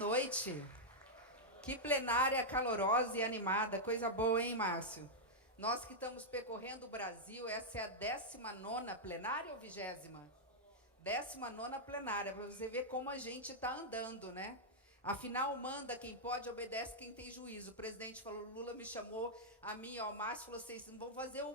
noite. Que plenária calorosa e animada. Coisa boa, hein, Márcio? Nós que estamos percorrendo o Brasil, essa é a 19ª plenária ou 20ª? 19ª plenária, para você ver como a gente está andando, né? Afinal, manda quem pode, obedece quem tem juízo. O presidente falou, Lula me chamou, a mim, ao Márcio, falou, vocês não vão fazer o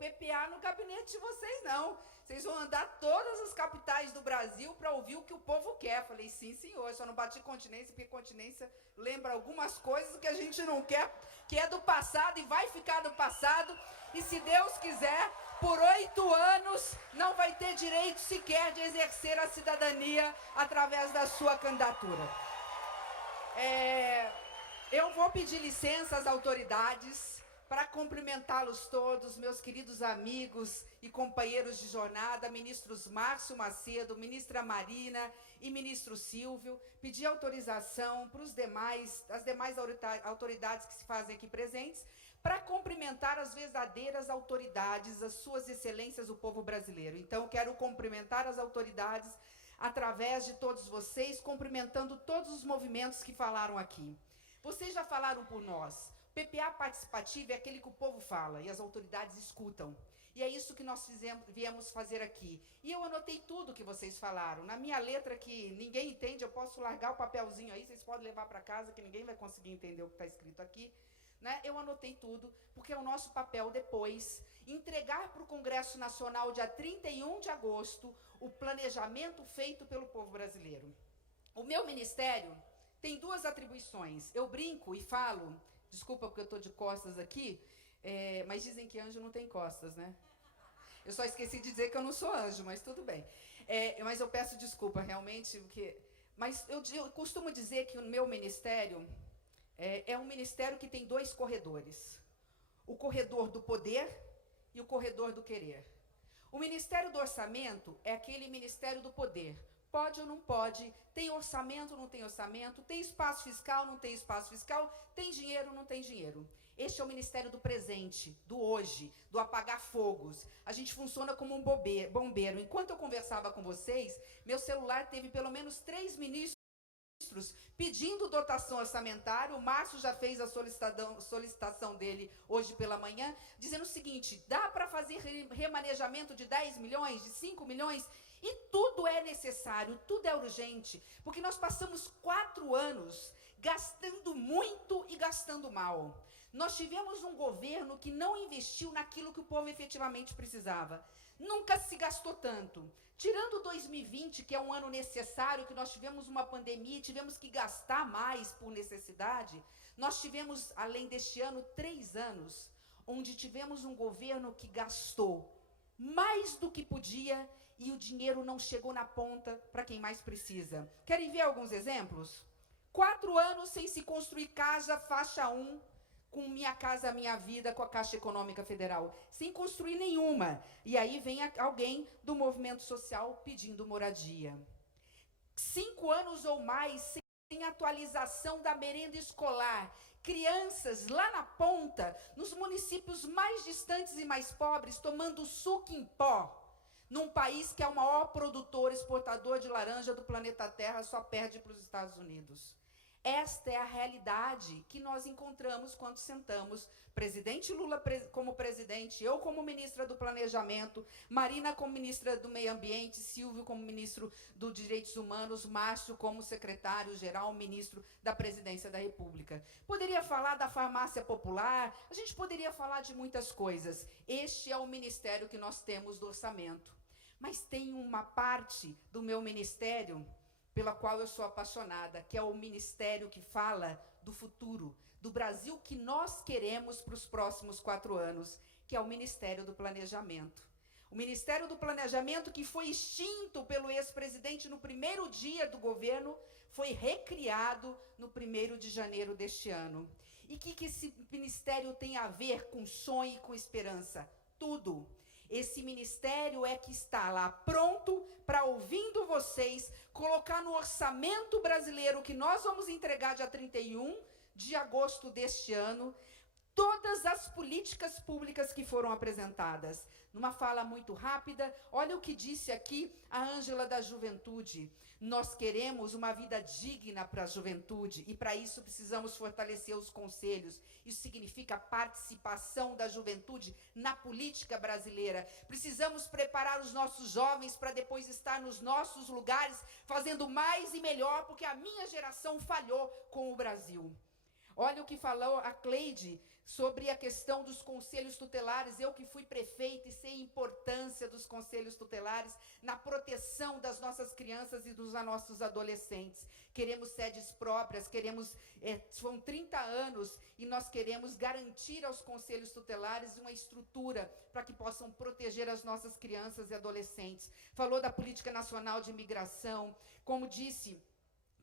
PPA no gabinete de vocês, não. Vocês vão andar todas as capitais do Brasil para ouvir o que o povo quer. Falei, sim, senhor, só não bati continência, porque continência lembra algumas coisas que a gente não quer, que é do passado e vai ficar do passado. E se Deus quiser, por 8 anos, não vai ter direito sequer de exercer a cidadania através da sua candidatura. Eu vou pedir licença às autoridades para cumprimentá-los todos, meus queridos amigos e companheiros de jornada, ministros Márcio Macedo, ministra Marina e ministro Silvio, pedir autorização para as demais autoridades que se fazem aqui presentes, para cumprimentar as verdadeiras autoridades, as suas excelências, o povo brasileiro. Então, quero cumprimentar as autoridades através de todos vocês, cumprimentando todos os movimentos que falaram aqui. Vocês já falaram por nós. PPA participativo é aquele que o povo fala e as autoridades escutam. E é isso que nós viemos fazer aqui. E eu anotei tudo que vocês falaram. Na minha letra, que ninguém entende, eu posso largar o papelzinho aí, vocês podem levar para casa, que ninguém vai conseguir entender o que está escrito aqui. Né? Eu anotei tudo, porque é o nosso papel depois entregar para o Congresso Nacional, dia 31 de agosto, o planejamento feito pelo povo brasileiro. O meu ministério tem 2 atribuições. Eu brinco e falo, desculpa porque eu estou de costas aqui, mas dizem que anjo não tem costas, né? Eu só esqueci de dizer que eu não sou anjo, mas tudo bem. Mas eu peço desculpa, realmente, mas eu costumo dizer que o meu ministério é um ministério que tem 2 corredores. O corredor do poder e o corredor do querer. O Ministério do Orçamento é aquele Ministério do Poder. Pode ou não pode, tem orçamento ou não tem orçamento, tem espaço fiscal ou não tem espaço fiscal, tem dinheiro ou não tem dinheiro. Este é o Ministério do presente, do hoje, do apagar fogos. A gente funciona como um bombeiro. Enquanto eu conversava com vocês, meu celular teve pelo menos 3 ministros pedindo dotação orçamentária. O Márcio já fez a solicitação dele hoje pela manhã, dizendo o seguinte, dá para fazer remanejamento de 10 milhões, de 5 milhões? E tudo é necessário, tudo é urgente, porque nós passamos 4 anos gastando muito e gastando mal. Nós tivemos um governo que não investiu naquilo que o povo efetivamente precisava. Nunca se gastou tanto. Tirando 2020, que é um ano necessário, que nós tivemos uma pandemia e tivemos que gastar mais por necessidade, nós tivemos, além deste ano, 3 anos, onde tivemos um governo que gastou mais do que podia e o dinheiro não chegou na ponta para quem mais precisa. Querem ver alguns exemplos? 4 anos sem se construir casa faixa 1, com Minha Casa Minha Vida, com a Caixa Econômica Federal, sem construir nenhuma. E aí vem alguém do movimento social pedindo moradia. 5 anos ou mais sem atualização da merenda escolar. Crianças lá na ponta, nos municípios mais distantes e mais pobres, tomando suco em pó, num país que é o maior produtor, exportador de laranja do planeta Terra, só perde para os Estados Unidos. Esta é a realidade que nós encontramos quando sentamos, presidente Lula como presidente, eu como ministra do Planejamento, Marina como ministra do Meio Ambiente, Silvio como ministro dos Direitos Humanos, Márcio como secretário-geral, ministro da Presidência da República. Poderia falar da farmácia popular, a gente poderia falar de muitas coisas. Este é o ministério que nós temos do orçamento. Mas tem uma parte do meu ministério pela qual eu sou apaixonada, que é o ministério que fala do futuro, do Brasil que nós queremos para os próximos 4 anos, que é o Ministério do Planejamento. O Ministério do Planejamento, que foi extinto pelo ex-presidente no primeiro dia do governo, foi recriado no 1º de janeiro deste ano. E o que esse ministério tem a ver com sonho e com esperança? Tudo. Esse ministério é que está lá pronto para, ouvindo vocês, colocar no orçamento brasileiro que nós vamos entregar dia 31 de agosto deste ano, todas as políticas públicas que foram apresentadas. Numa fala muito rápida, olha o que disse aqui a Ângela da Juventude. Nós queremos uma vida digna para a juventude e para isso precisamos fortalecer os conselhos. Isso significa participação da juventude na política brasileira. Precisamos preparar os nossos jovens para depois estar nos nossos lugares fazendo mais e melhor, porque a minha geração falhou com o Brasil. Olha o que falou a Cleide sobre a questão dos conselhos tutelares. Eu que fui prefeita e sei a importância dos conselhos tutelares na proteção das nossas crianças e dos nossos adolescentes. Queremos sedes próprias, são 30 anos e nós queremos garantir aos conselhos tutelares uma estrutura para que possam proteger as nossas crianças e adolescentes. Falou da política nacional de imigração, como disse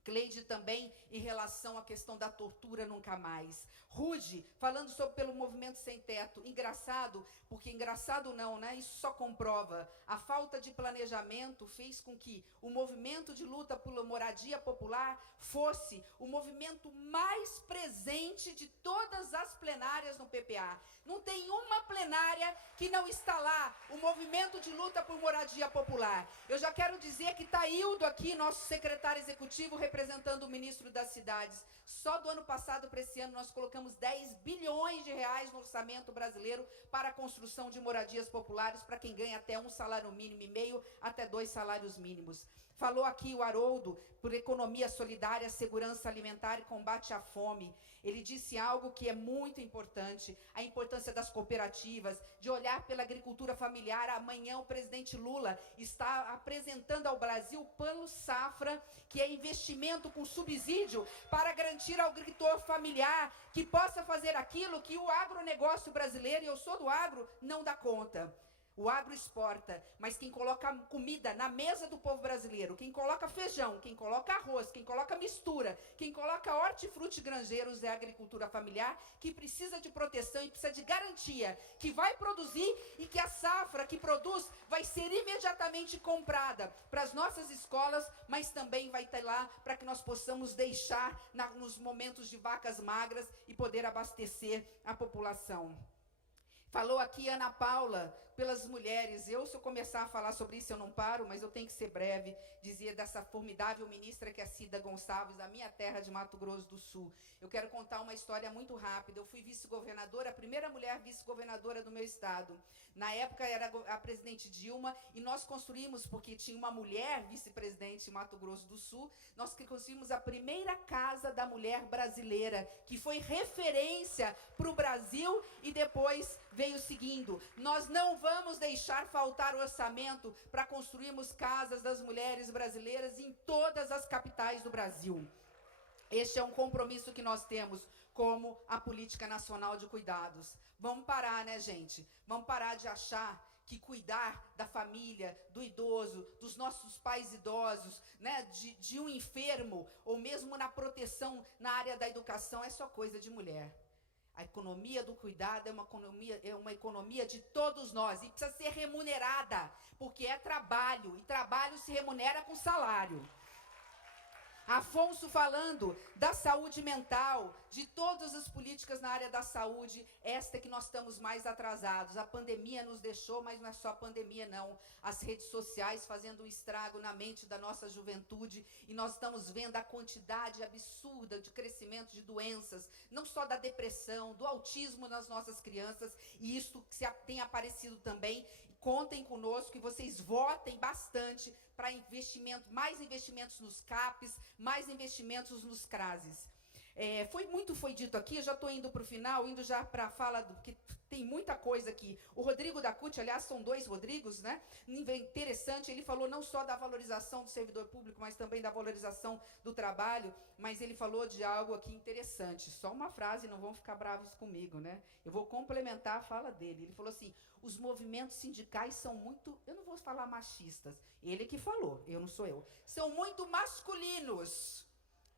Cleide também em relação à questão da tortura nunca mais. Rude, falando pelo movimento sem teto. Engraçado, porque engraçado não, né? Isso só comprova. A falta de planejamento fez com que o movimento de luta pela moradia popular fosse o movimento mais presente de todas as plenárias no PPA. Não tem uma plenária que não está lá, o movimento de luta por moradia popular. Eu já quero dizer que está Hildo aqui, nosso secretário executivo, representando o ministro das cidades. Só do ano passado para esse ano nós colocamos 10 bilhões de reais no orçamento brasileiro para a construção de moradias populares para quem ganha até 1 salário mínimo e meio até 2 salários mínimos. Falou aqui o Haroldo por economia solidária, segurança alimentar e combate à fome. Ele disse algo que é muito importante, a importância das cooperativas, de olhar pela agricultura familiar. Amanhã o presidente Lula está apresentando ao Brasil o Plano Safra, que é investimento com subsídio para garantir ao agricultor familiar que possa fazer aquilo que o agronegócio brasileiro, e eu sou do agro, não dá conta. O agro exporta, mas quem coloca comida na mesa do povo brasileiro, quem coloca feijão, quem coloca arroz, quem coloca mistura, quem coloca hortifruti grangeiros é a agricultura familiar, que precisa de proteção e precisa de garantia, que vai produzir e que a safra que produz vai ser imediatamente comprada para as nossas escolas, mas também vai estar lá para que nós possamos deixar nos momentos de vacas magras e poder abastecer a população. Falou aqui Ana Paula, pelas mulheres. Se eu começar a falar sobre isso, eu não paro, mas eu tenho que ser breve. Dizia dessa formidável ministra que é a Cida Gonçalves, da minha terra de Mato Grosso do Sul. Eu quero contar uma história muito rápida. Eu fui vice-governadora, a primeira mulher vice-governadora do meu estado. Na época era a presidente Dilma, e nós construímos, porque tinha uma mulher vice-presidente em Mato Grosso do Sul, nós construímos a primeira casa da mulher brasileira, que foi referência para o Brasil, e depois veio seguindo. Nós não vamos deixar faltar orçamento para construirmos casas das mulheres brasileiras em todas as capitais do Brasil. Este é um compromisso que nós temos como a Política Nacional de Cuidados. Vamos parar, né, gente? Vamos parar de achar que cuidar da família, do idoso, dos nossos pais idosos, né, de um enfermo, ou mesmo na proteção na área da educação, é só coisa de mulher. A economia do cuidado é uma economia de todos nós e precisa ser remunerada, porque é trabalho, e trabalho se remunera com salário. Afonso falando da saúde mental, de todas as políticas na área da saúde, esta é que nós estamos mais atrasados. A pandemia nos deixou, mas não é só a pandemia não. As redes sociais fazendo um estrago na mente da nossa juventude, e nós estamos vendo a quantidade absurda de crescimento de doenças, não só da depressão, do autismo nas nossas crianças, e isso tem aparecido também. Contem conosco e vocês votem bastante para mais investimentos nos CAPs, mais investimentos nos CRASes. Foi dito aqui, eu já estou indo para o final, indo já para a fala, porque tem muita coisa aqui. O Rodrigo da CUT, aliás, são 2 Rodrigos, né? Interessante, ele falou não só da valorização do servidor público, mas também da valorização do trabalho, mas ele falou de algo aqui interessante. Só uma frase, não vão ficar bravos comigo, né? Eu vou complementar a fala dele. Ele falou assim, os movimentos sindicais são muito, eu não vou falar machistas, ele que falou, eu não sou eu, são muito masculinos.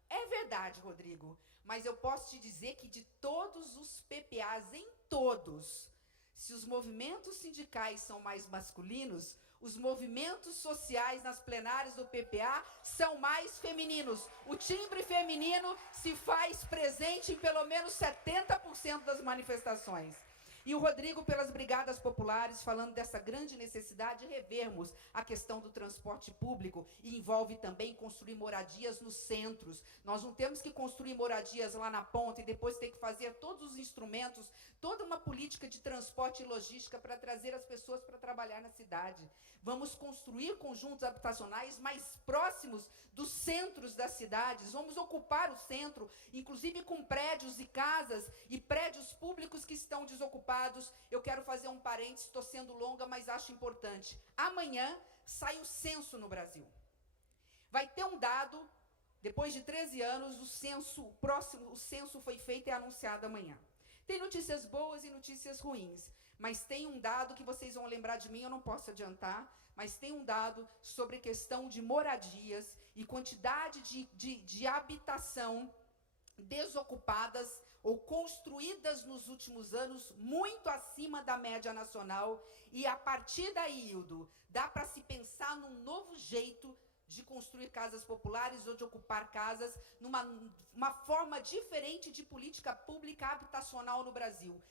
É verdade, Rodrigo, mas eu posso te dizer que de todos os PPAs, em todos, se os movimentos sindicais são mais masculinos, Os movimentos sociais nas plenárias do PPA são mais femininos. O timbre feminino se faz presente em pelo menos 70% das manifestações. E o Rodrigo pelas Brigadas Populares, falando dessa grande necessidade de revermos a questão do transporte público, e envolve também construir moradias nos centros. Nós não temos que construir moradias lá na ponta e depois ter que fazer todos os instrumentos, toda uma política de transporte e logística para trazer as pessoas para trabalhar na cidade. Vamos construir conjuntos habitacionais mais próximos dos centros das cidades, vamos ocupar o centro, inclusive com prédios e casas e prédios públicos que estão desocupados. Eu quero fazer um parênteses, estou sendo longa, mas acho importante. Amanhã sai o censo no Brasil. Vai ter um dado, depois de 13 anos, o censo foi feito e é anunciado amanhã. Tem notícias boas e notícias ruins, mas tem um dado que vocês vão lembrar de mim, eu não posso adiantar, mas tem um dado sobre questão de moradias e quantidade de habitação desocupadas ou construídas nos últimos anos, muito acima da média nacional, e a partir daí, Hildo, dá para se pensar num novo jeito de construir casas populares ou de ocupar casas, uma forma diferente de política pública habitacional no Brasil.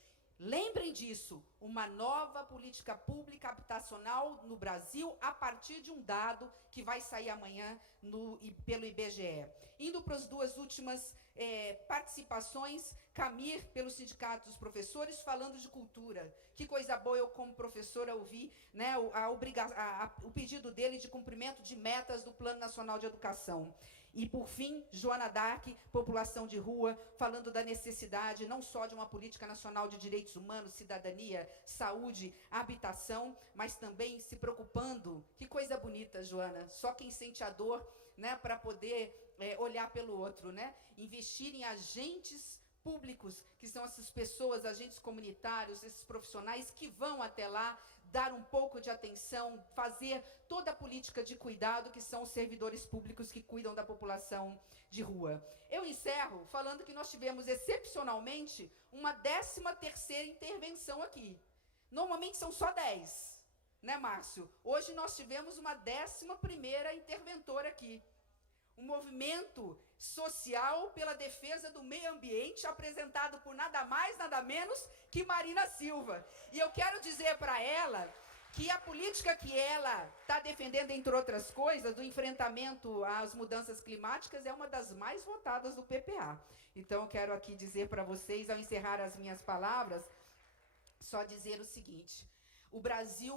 Lembrem disso, uma nova política pública habitacional no Brasil a partir de um dado que vai sair amanhã pelo IBGE. Indo para as duas últimas participações, Camir, pelo Sindicato dos Professores, falando de cultura. Que coisa boa eu, como professora, ouvi, né, o pedido dele de cumprimento de metas do Plano Nacional de Educação. E, por fim, Joana Dark, população de rua, falando da necessidade não só de uma política nacional de direitos humanos, cidadania, saúde, habitação, mas também se preocupando. Que coisa bonita, Joana, só quem sente a dor, né, para poder olhar pelo outro, né? Investir em agentes públicos, que são essas pessoas, agentes comunitários, esses profissionais que vão até lá, dar um pouco de atenção, fazer toda a política de cuidado, que são os servidores públicos que cuidam da população de rua. Eu encerro falando que nós tivemos, excepcionalmente, uma 13ª intervenção aqui. Normalmente são só 10, né, Márcio? Hoje nós tivemos uma 11ª interventora aqui. Um movimento social pela defesa do meio ambiente, apresentado por nada mais, nada menos que Marina Silva. E eu quero dizer para ela que a política que ela está defendendo, entre outras coisas, do enfrentamento às mudanças climáticas, é uma das mais votadas do PPA. Então, eu quero aqui dizer para vocês, ao encerrar as minhas palavras, só dizer o seguinte: o Brasil,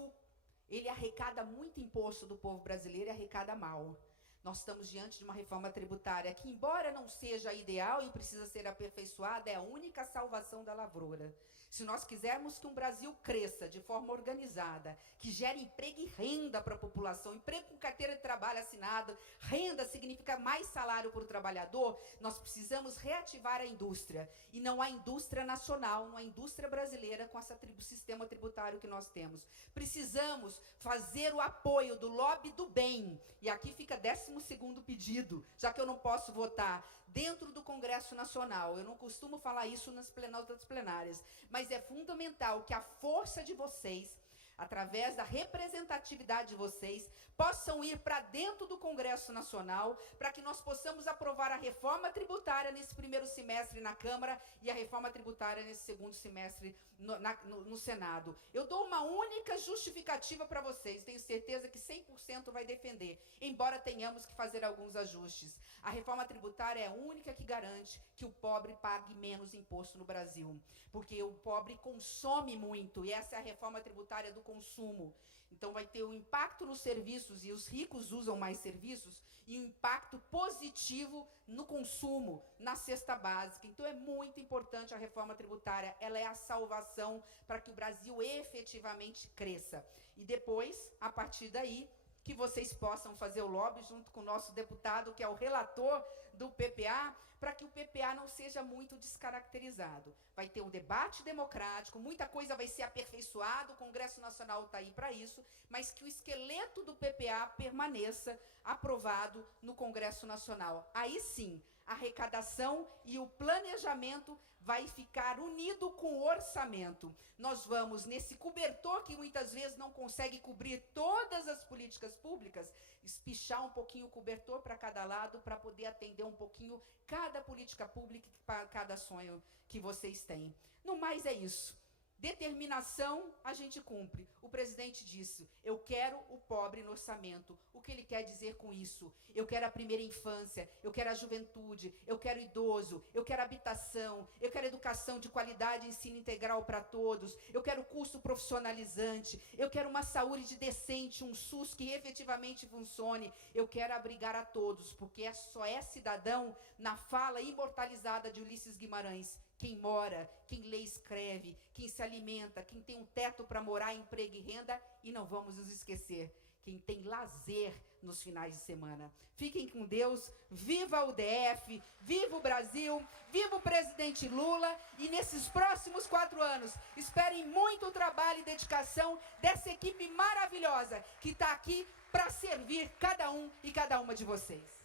ele arrecada muito imposto do povo brasileiro e arrecada mal. Nós estamos diante de uma reforma tributária que, embora não seja ideal e precisa ser aperfeiçoada, é a única salvação da lavoura. Se nós quisermos que um Brasil cresça de forma organizada, que gere emprego e renda para a população, emprego com carteira de trabalho assinada, renda significa mais salário para o trabalhador, nós precisamos reativar a indústria. E não há indústria nacional, não há indústria brasileira com esse sistema tributário que nós temos. Precisamos fazer o apoio do lobby do bem. E aqui fica 12º pedido, já que eu não posso votar dentro do Congresso Nacional. Eu não costumo falar isso nas plenárias, mas é fundamental que a força de vocês, através da representatividade de vocês, possam ir para dentro do Congresso Nacional, para que nós possamos aprovar a reforma tributária nesse primeiro semestre na Câmara e a reforma tributária nesse segundo semestre no Senado. Eu dou uma única justificativa para vocês, tenho certeza que 100% vai defender, embora tenhamos que fazer alguns ajustes. A reforma tributária é a única que garante que o pobre pague menos imposto no Brasil, porque o pobre consome muito, e essa é a reforma tributária do consumo. Então, vai ter um impacto nos serviços, e os ricos usam mais serviços, e um impacto positivo no consumo, na cesta básica. Então, é muito importante a reforma tributária, ela é a salvação para que o Brasil efetivamente cresça. E depois, a partir daí, que vocês possam fazer o lobby junto com o nosso deputado, que é o relator do PPA, para que o PPA não seja muito descaracterizado. Vai ter um debate democrático, muita coisa vai ser aperfeiçoada, o Congresso Nacional está aí para isso, mas que o esqueleto do PPA permaneça aprovado no Congresso Nacional. Aí sim, arrecadação e o planejamento vai ficar unido com o orçamento. Nós vamos, nesse cobertor que muitas vezes não consegue cobrir todas as políticas públicas, espichar um pouquinho o cobertor para cada lado, para poder atender um pouquinho cada política pública, cada sonho que vocês têm. No mais é isso. Determinação, a gente cumpre. O presidente disse, eu quero o pobre no orçamento. O que ele quer dizer com isso? Eu quero a primeira infância, eu quero a juventude, eu quero idoso, eu quero habitação, eu quero educação de qualidade, ensino integral para todos, eu quero curso profissionalizante, eu quero uma saúde decente, um SUS que efetivamente funcione, eu quero abrigar a todos, porque só é cidadão na fala imortalizada de Ulisses Guimarães. Quem mora, quem lê e escreve, quem se alimenta, quem tem um teto para morar, emprego e renda, e não vamos nos esquecer, quem tem lazer nos finais de semana. Fiquem com Deus, viva o DF, viva o Brasil, viva o presidente Lula, e nesses próximos 4 anos, esperem muito trabalho e dedicação dessa equipe maravilhosa, que está aqui para servir cada um e cada uma de vocês.